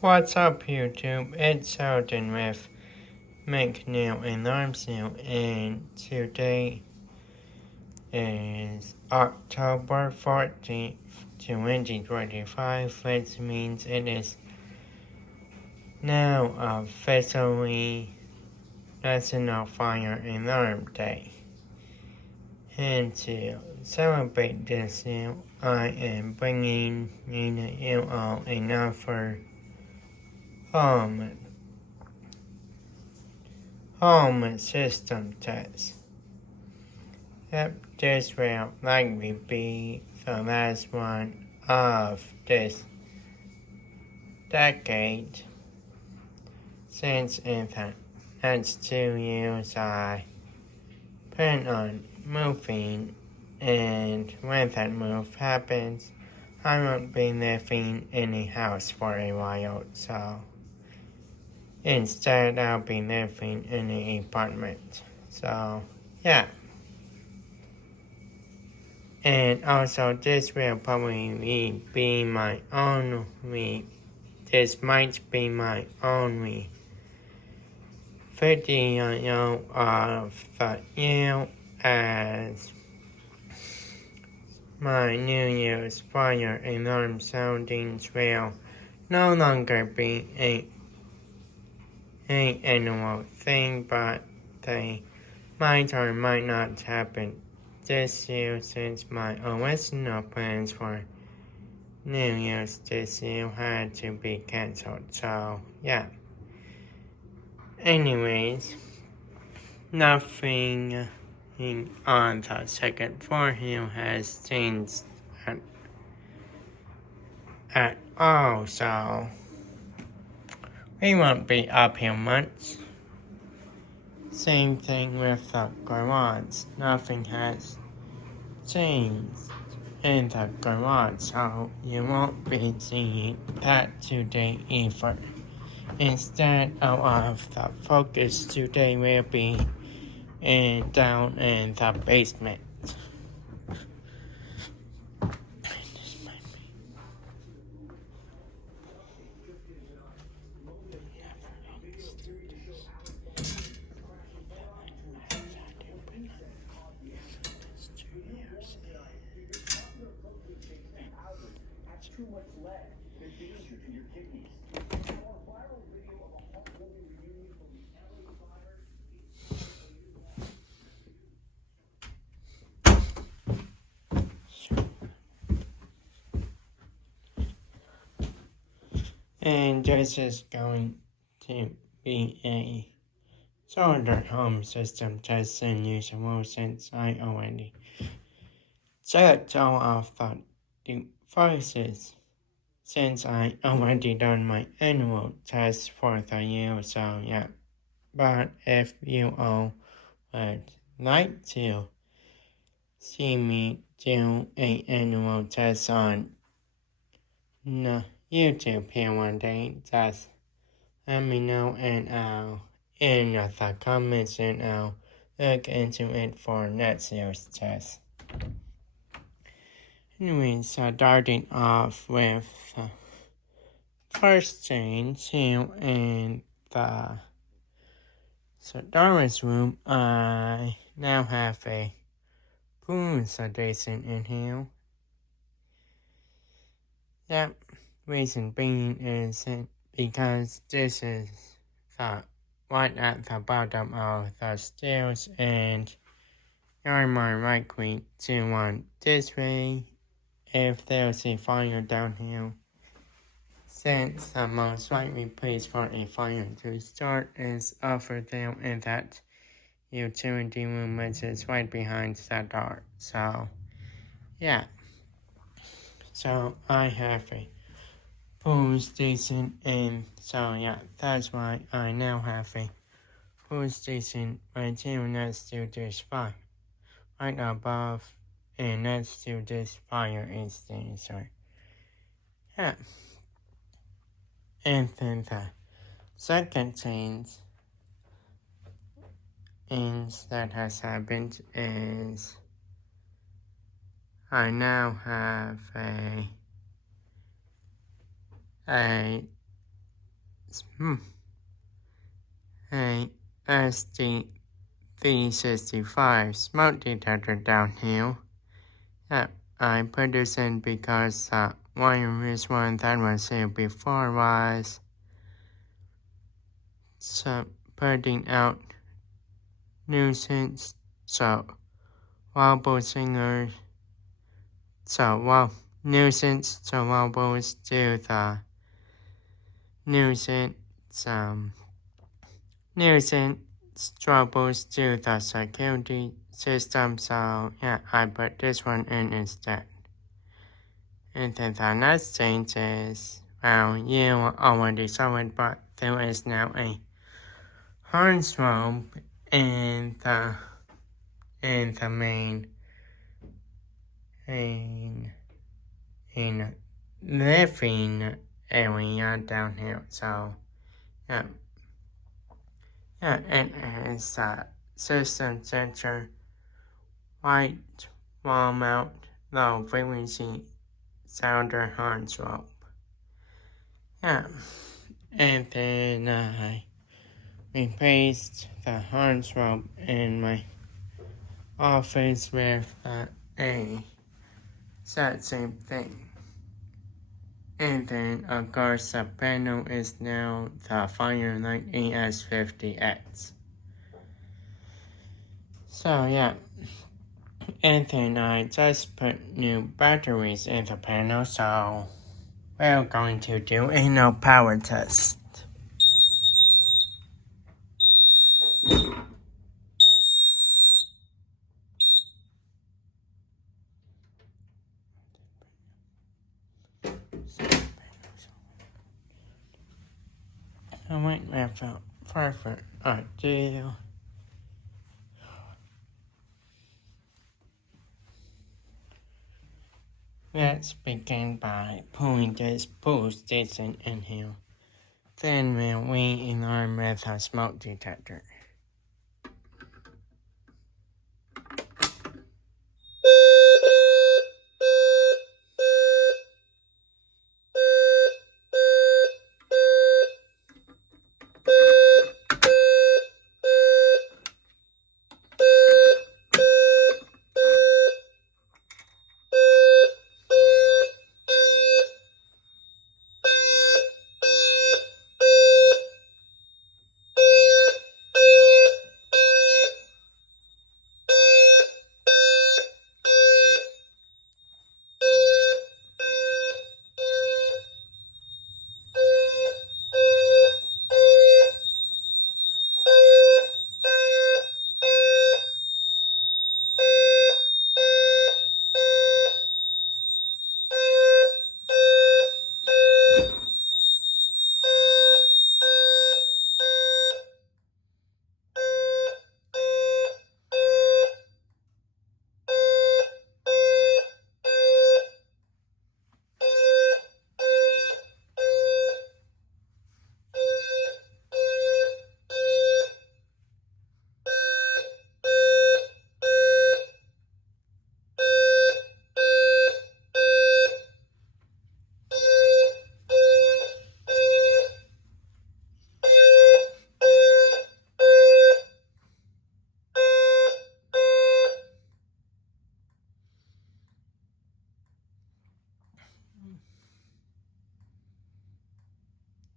What's up, YouTube? It's Sheldon with McNeil and Armsneil, and today is October 14th, 2025, which means it is now officially National Fire Alarm Day. And to celebrate this year, I am bringing you all another home system test. Yep, this will likely be the last one of this decade, since in the next 2 years I plan on moving, and when that move happens, I won't be living in a house for a while, so instead I'll be living in an apartment. So, yeah. And also, this will probably be my only, this might be my only video of the year, as my New Year's fire alarm soundings will no longer be an annual thing, but they might or might not happen this year, since my original plans for New Year's this year had to be cancelled. So, yeah. Anyways, nothing on the second floor here has changed at all, so we won't be up here much. Same thing with the garage. Nothing has changed in the garage, so you won't be seeing that today either. Instead, of the focus today will be down in the basement. And this is going to be a shorter home system test than usual, since I already checked all of the devices, since I already done my annual test for the year, so yeah. But if you all would like to see me do an annual test on YouTube here one day, just let me know, and I'll in the comments, and I'll look into it for next year's test. Anyways, starting off with the first change here in the storage room, I now have a pool station in here. Yep, reason being is because this is right at the bottom of the stairs, and you're more likely to want this way if there's a fire down here, since the most likely place for a fire to start is over there in that utility room, which is right behind the door. So, yeah. So I have a pool station, and so yeah, that's why I now have a pool station right here next to this fire, right above and next to this fire extinguisher. Yeah. And then the second change that has happened is I now have a a SD365 smoke detector downhill that I put this in because the wireless one that was here before was putting out nuisance, so wobble singers, nuisance, so wobbles to the nuisance, nuisance troubles to the security system, so yeah, I put this one in instead. And then the next thing is, well, you already saw it, but there is now a horn rope in the main in living area down here. So yeah, it has a system sensor, white wall mount, low frequency sounder horn rope. Yeah, and then I replaced the horn rope in my office with a that same thing. And then of course the panel is now the Firelight ES50X. So yeah, and then I just put new batteries in the panel, so we're going to do a no power test. I might have a perfect idea. Let's begin by pulling this pull station in here. Then we'll re-alarm with a smoke detector.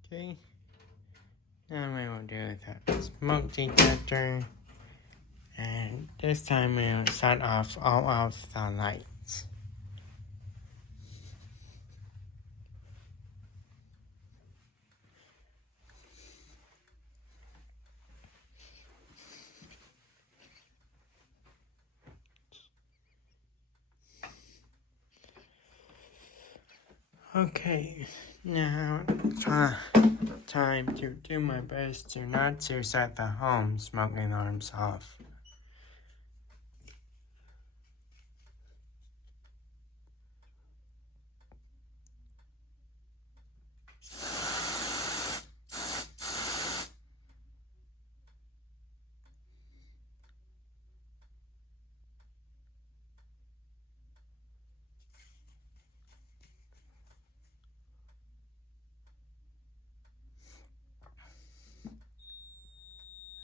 Okay, now we will do the smoke detector, and this time we will shut off all of the lights. Okay, now time to do my best to not to set the home smoke alarms off.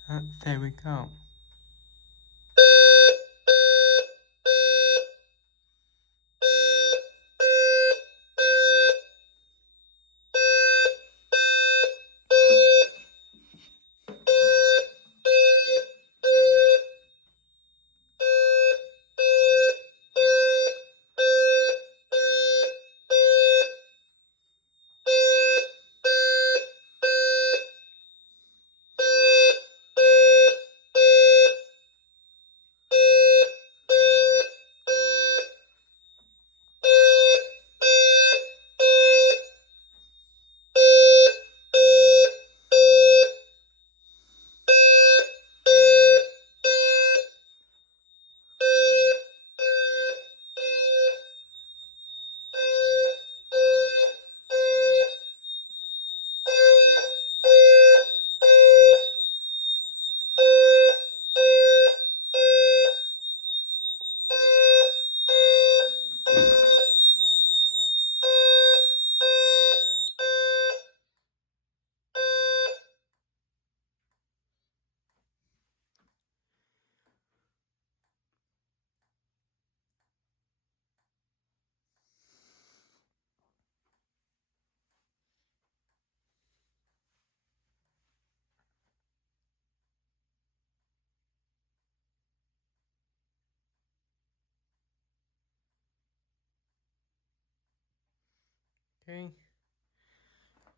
There we go. Okay,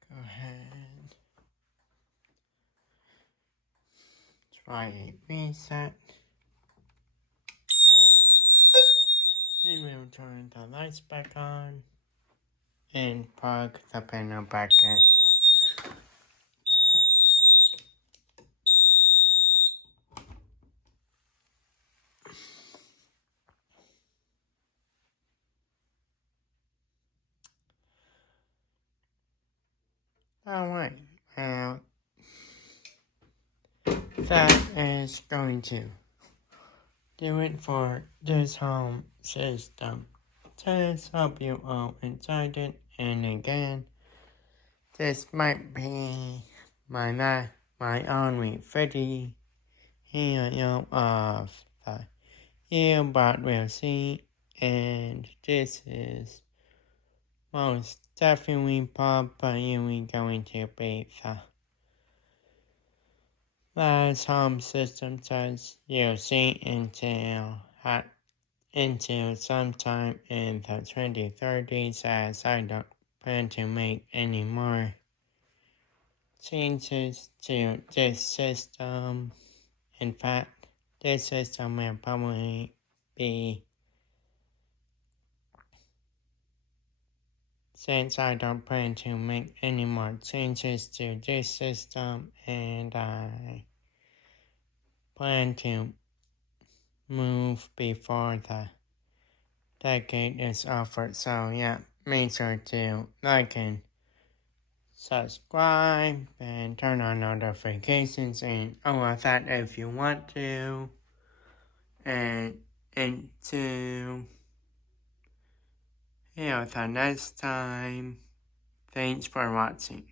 go ahead, try reset, and we'll turn the lights back on and plug the panel back in. Alright, now that is going to do it for this home system. Just hope you all enjoyed it, and again, this might be my only video of the year, but we'll see. And this is most definitely probably going to be the last home system test you'll see until sometime in the 2030s, as I don't plan to make any more changes to this system. In fact, this system will probably be, since I don't plan to make any more changes to this system, and I plan to move before the decade is over. So yeah, make sure to like and subscribe and turn on notifications and all of that if you want to. And until the next time, thanks for watching.